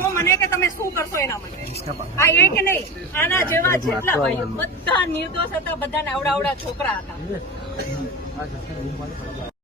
કયો મને કે તમે શું કરશો એના માટે આ એક નહીં આના જેવા જેટલા ભાઈઓ બધા નિર્દોષ હતા બધા નાવડાવડા છોકરા હતા